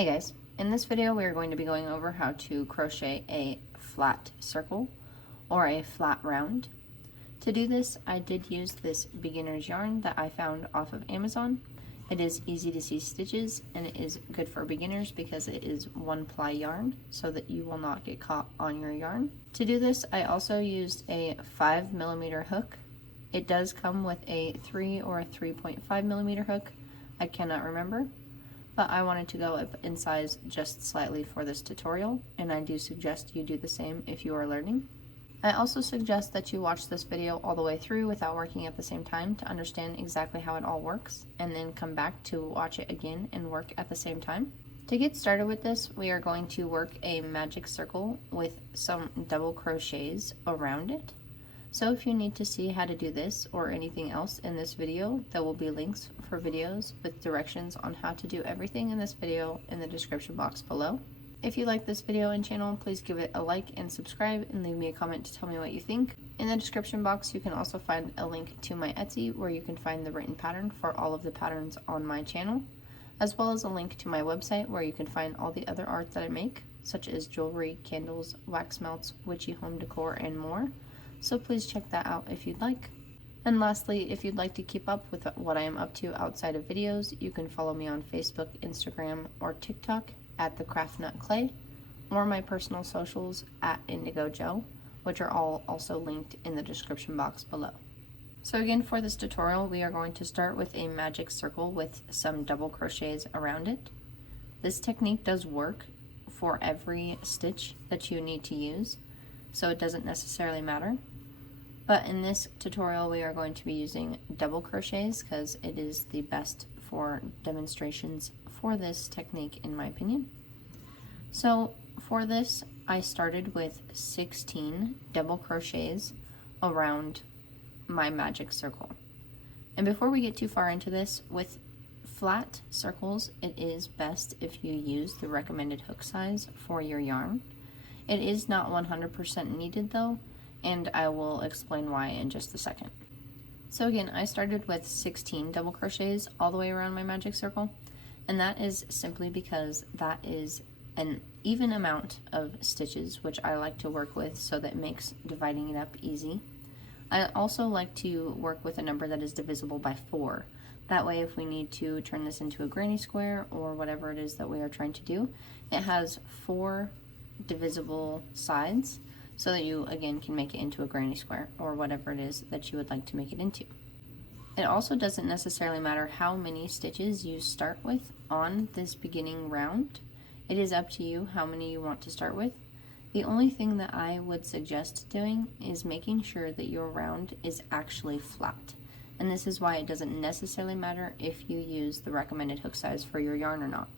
Hey guys, in this video we are going to be going over how to crochet a flat circle or a flat round. To do this, I did use this beginner's yarn that I found off of Amazon. It is easy to see stitches and it is good for beginners because it is 1-ply yarn so that you will not get caught on your yarn. To do this, I also used a 5mm hook. It does come with a 3 or a 3.5mm hook. I cannot remember, but I wanted to go up in size just slightly for this tutorial, and I do suggest you do the same if you are learning. I also suggest that you watch this video all the way through without working at the same time to understand exactly how it all works, and then come back to watch it again and work at the same time. To get started with this, we are going to work a magic circle with some double crochets around it. So if you need to see how to do this or anything else in this video, there will be links for videos with directions on how to do everything in this video in the description box below. If you like this video and channel, please give it a like and subscribe and leave me a comment to tell me what you think. In the description box, you can also find a link to my Etsy where you can find the written pattern for all of the patterns on my channel, as well as a link to my website where you can find all the other art that I make, such as jewelry, candles, wax melts, witchy home decor, and more. So please check that out if you'd like. And lastly, if you'd like to keep up with what I am up to outside of videos, you can follow me on Facebook, Instagram, or TikTok at the Craft Nut Clay, or my personal socials at Indigo Joe, which are all also linked in the description box below. So again, for this tutorial, we are going to start with a magic circle with some double crochets around it. This technique does work for every stitch that you need to use, so it doesn't necessarily matter. But in this tutorial, we are going to be using double crochets because it is the best for demonstrations for this technique, in my opinion. So for this, I started with 16 double crochets around my magic circle. And before we get too far into this, with flat circles, it is best if you use the recommended hook size for your yarn. It is not 100% needed though, and I will explain why in just a second. So again, I started with 16 double crochets all the way around my magic circle, and that is simply because that is an even amount of stitches, which I like to work with so that makes dividing it up easy. I also like to work with a number that is divisible by 4. That way, if we need to turn this into a granny square or whatever it is that we are trying to do, it has 4 divisible sides, so that you again can make it into a granny square or whatever it is that you would like to make it into. It also doesn't necessarily matter how many stitches you start with on this beginning round. It is up to you how many you want to start with. The only thing that I would suggest doing is making sure that your round is actually flat. And this is why it doesn't necessarily matter if you use the recommended hook size for your yarn or not.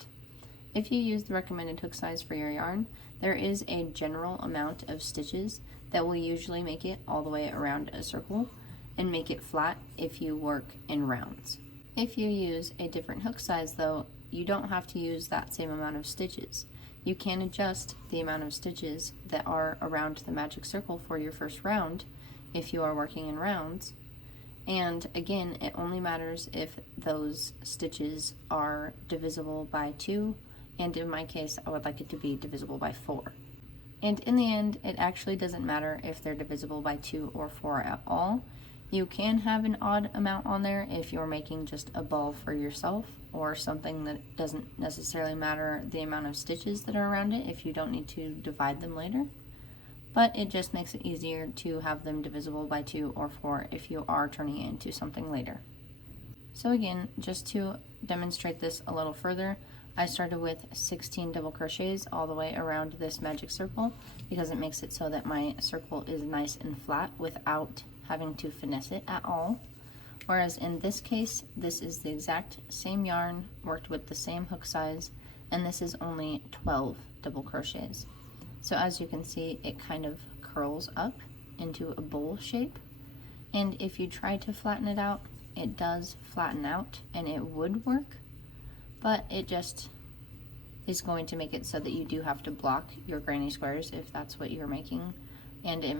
If you use the recommended hook size for your yarn, there is a general amount of stitches that will usually make it all the way around a circle and make it flat if you work in rounds. If you use a different hook size though, you don't have to use that same amount of stitches. You can adjust the amount of stitches that are around the magic circle for your first round if you are working in rounds. And again, it only matters if those stitches are divisible by 2, and in my case, I would like it to be divisible by 4. And in the end, it actually doesn't matter if they're divisible by 2 or 4 at all. You can have an odd amount on there if you're making just a ball for yourself, or something that doesn't necessarily matter the amount of stitches that are around it if you don't need to divide them later. But it just makes it easier to have them divisible by 2 or 4 if you are turning it into something later. So again, just to demonstrate this a little further, I started with 16 double crochets all the way around this magic circle because it makes it so that my circle is nice and flat without having to finesse it at all. Whereas in this case, this is the exact same yarn, worked with the same hook size, and this is only 12 double crochets. So as you can see, it kind of curls up into a bowl shape, and if you try to flatten it out, it does flatten out and it would work, but it just is going to make it so that you do have to block your granny squares if that's what you're making, and it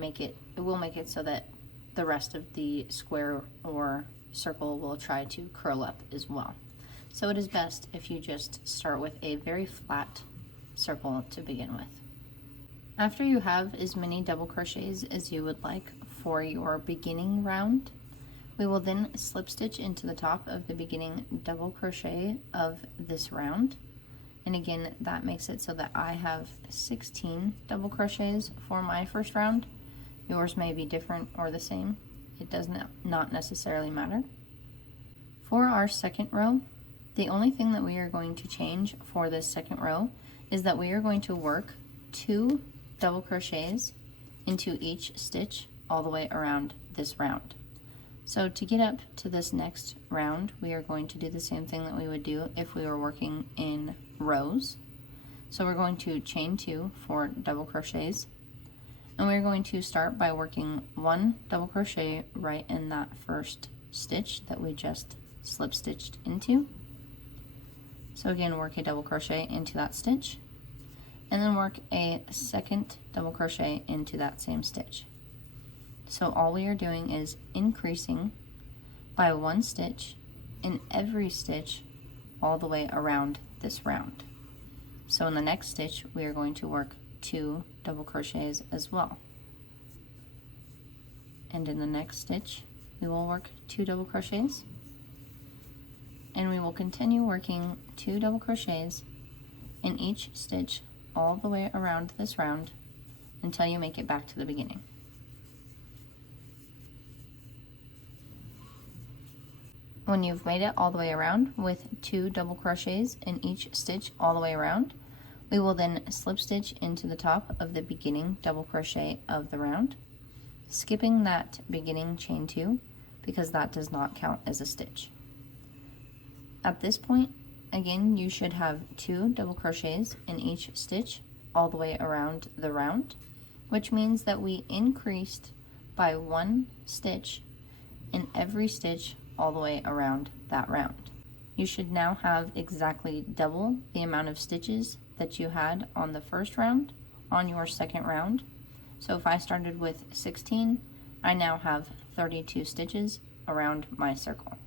will make it so that the rest of the square or circle will try to curl up as well. So it is best if you just start with a very flat circle to begin with. After you have as many double crochets as you would like for your beginning round, we will then slip stitch into the top of the beginning double crochet of this round. And again, that makes it so that I have 16 double crochets for my first round. Yours may be different or the same. It does not necessarily matter. For our second row, the only thing that we are going to change for this second row is that we are going to work 2 double crochets into each stitch all the way around this round. So to get up to this next round, we are going to do the same thing that we would do if we were working in rows. So we're going to chain 2 for double crochets, and we're going to start by working 1 double crochet right in that first stitch that we just slip stitched into. So again, work a double crochet into that stitch, and then work a second double crochet into that same stitch. So all we are doing is increasing by 1 stitch in every stitch all the way around this round. So in the next stitch, we are going to work 2 double crochets as well. And in the next stitch, we will work 2 double crochets. And we will continue working 2 double crochets in each stitch all the way around this round until you make it back to the beginning. When you've made it all the way around with 2 double crochets in each stitch all the way around, we will then slip stitch into the top of the beginning double crochet of the round, skipping that beginning chain 2 because that does not count as a stitch. At this point, again, you should have 2 double crochets in each stitch all the way around the round, which means that we increased by 1 stitch in every stitch all the way around that round. You should now have exactly double the amount of stitches that you had on the first round on your second round. So if I started with 16, I now have 32 stitches around my circle.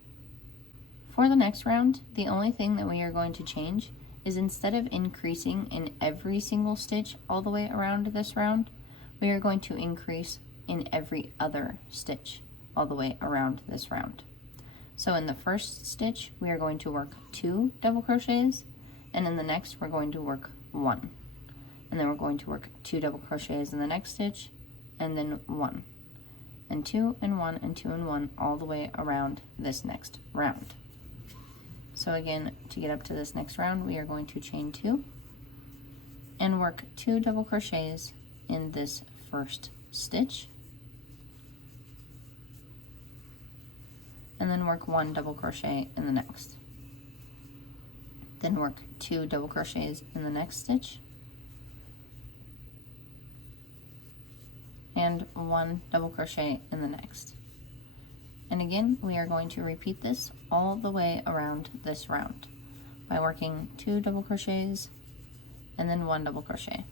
For the next round, the only thing that we are going to change is instead of increasing in every single stitch all the way around this round, we are going to increase in every other stitch all the way around this round. So in the first stitch, we are going to work 2 double crochets, and in the next, we're going to work 1. And then we're going to work 2 double crochets in the next stitch, and then 1. And 2 and 1 and 2 and 1 all the way around this next round. So again, to get up to this next round, we are going to chain 2 and work 2 double crochets in this first stitch, and then work 1 double crochet in the next. Then work 2 double crochets in the next stitch, and 1 double crochet in the next. And again, we are going to repeat this all the way around this round by working 2 double crochets and then 1 double crochet.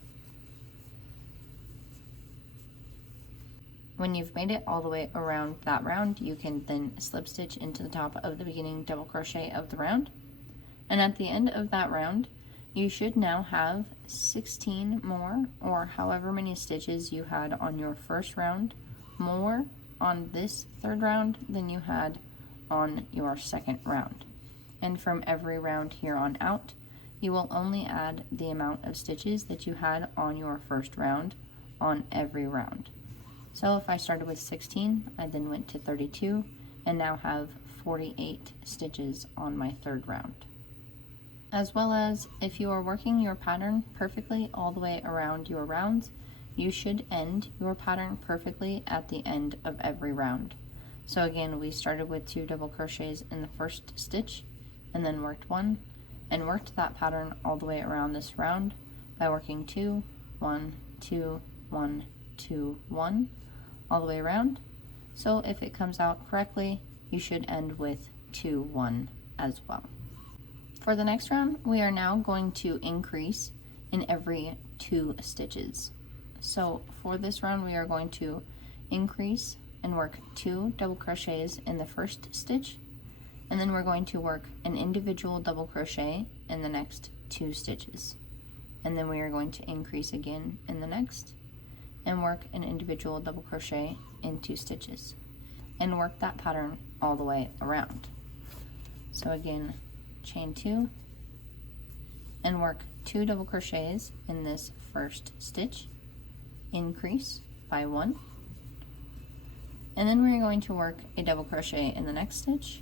When you've made it all the way around that round, you can then slip stitch into the top of the beginning double crochet of the round. And at the end of that round, you should now have 16 more, or however many stitches you had on your first round, more on this third round than you had on your second round. And from every round here on out, you will only add the amount of stitches that you had on your first round on every round. So if I started with 16, I then went to 32, and now have 48 stitches on my third round. As well as, if you are working your pattern perfectly all the way around your rounds, you should end your pattern perfectly at the end of every round. So again, we started with 2 double crochets in the first stitch, and then worked 1, and worked that pattern all the way around this round by working 2, 1, 2, 1, 2, 1, all the way around. So if it comes out correctly, you should end with 2, 1 as well. For the next round, we are now going to increase in every 2 stitches. So for this round, we are going to increase and work 2 double crochets in the first stitch, And then we're going to work an individual double crochet in the next 2 stitches. And then we are going to increase again in the next and work an individual double crochet in 2 stitches and work that pattern all the way around. So again, chain 2 and work 2 double crochets in this first stitch, increase by 1, and then we're going to work a double crochet in the next stitch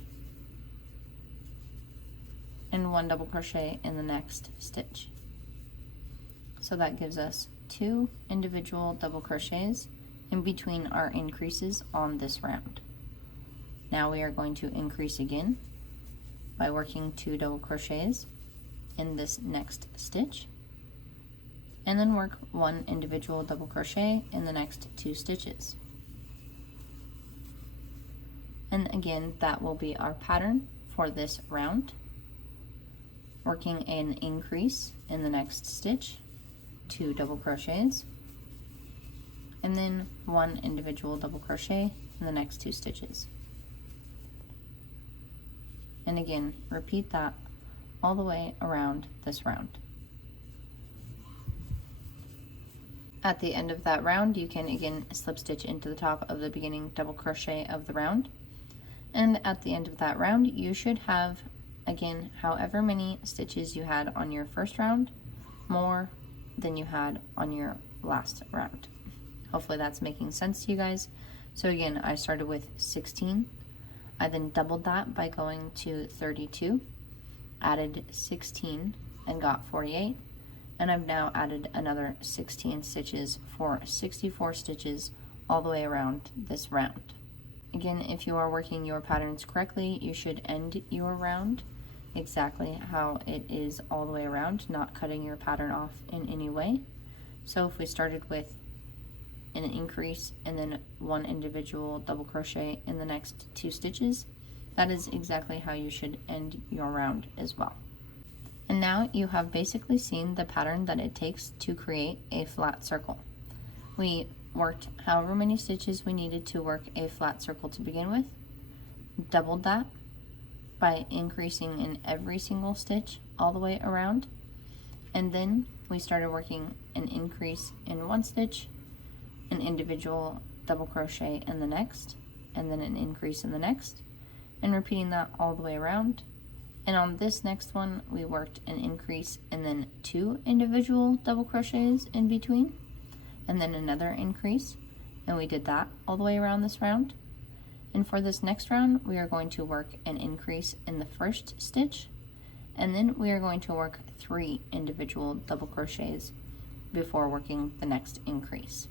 and 1 double crochet in the next stitch. So that gives us 2 individual double crochets in between our increases on this round. Now we are going to increase again by working 2 double crochets in this next stitch, and then work 1 individual double crochet in the next 2 stitches. And again, that will be our pattern for this round, working an increase in the next stitch, 2 double crochets, and then 1 individual double crochet in the next 2 stitches. And again, repeat that all the way around this round. At the end of that round, you can again slip stitch into the top of the beginning double crochet of the round. And at the end of that round, you should have, again, however many stitches you had on your first round, more than you had on your last round. Hopefully that's making sense to you guys. So again, I started with 16. I then doubled that by going to 32, added 16 and got 48, and I've now added another 16 stitches for 64 stitches all the way around this round. Again, if you are working your patterns correctly, you should end your round exactly how it is all the way around, not cutting your pattern off in any way. So if we started with an increase and then 1 individual double crochet in the next 2 stitches, that is exactly how you should end your round as well. And now you have basically seen the pattern that it takes to create a flat circle. We worked however many stitches we needed to work a flat circle to begin with, doubled that by increasing in every single stitch all the way around, and then we started working an increase in 1 stitch, an individual double crochet in the next, and then an increase in the next, and repeating that all the way around. And on this next one, we worked an increase and then 2 individual double crochets in between, and then another increase, and we did that all the way around this round. And for this next round, we are going to work an increase in the first stitch, and then we are going to work 3 individual double crochets before working the next increase.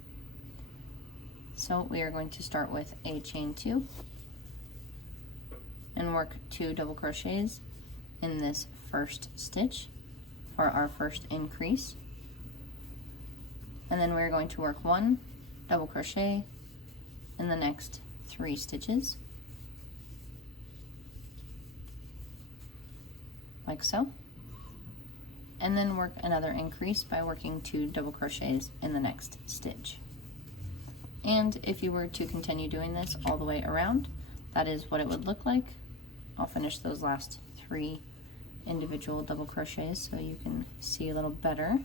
So we are going to start with a chain 2 and work 2 double crochets in this first stitch for our first increase, and then we're going to work 1 double crochet in the next 3 stitches, like so, and then work another increase by working 2 double crochets in the next stitch. And if you were to continue doing this all the way around, that is what it would look like. I'll finish those last 3 individual double crochets so you can see a little better.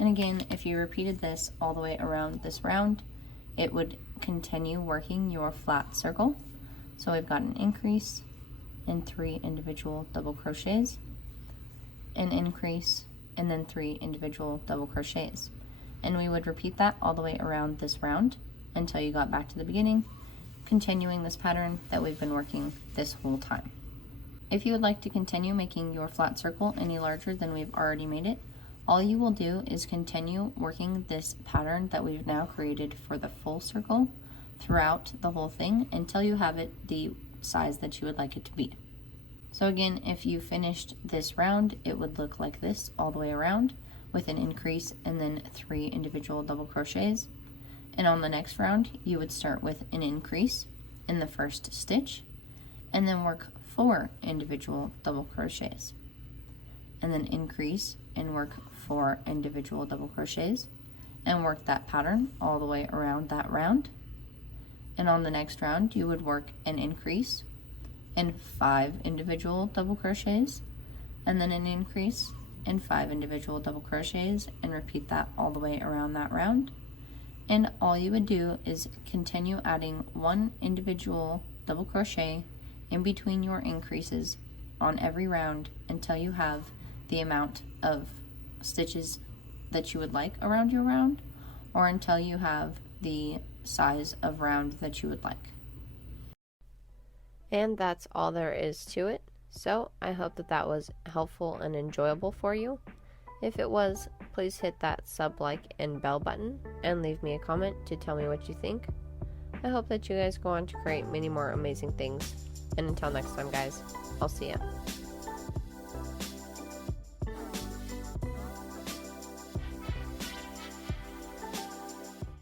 And again, if you repeated this all the way around this round, it would continue working your flat circle. So we've got an increase in 3 individual double crochets, an increase, and then 3 individual double crochets. And we would repeat that all the way around this round until you got back to the beginning, continuing this pattern that we've been working this whole time. If you would like to continue making your flat circle any larger than we've already made it, all you will do is continue working this pattern that we've now created for the full circle throughout the whole thing until you have it the size that you would like it to be. So again, if you finished this round, it would look like this all the way around with an increase and then 3 individual double crochets. And on the next round, you would start with an increase in the first stitch and then work 4 individual double crochets, and then increase and work 4 individual double crochets and work that pattern all the way around that round. And on the next round, you would work an increase in 5 individual double crochets, and then an increase in 5 individual double crochets, and repeat that all the way around that round. And all you would do is continue adding 1 individual double crochet in between your increases on every round until you have the amount of stitches that you would like around your round, or until you have the size of round that you would like. And that's all there is to it. So I hope that that was helpful and enjoyable for you. If it was, please hit that sub, like, and bell button and leave me a comment to tell me what you think. I hope that you guys go on to create many more amazing things. And until next time, guys, I'll see ya.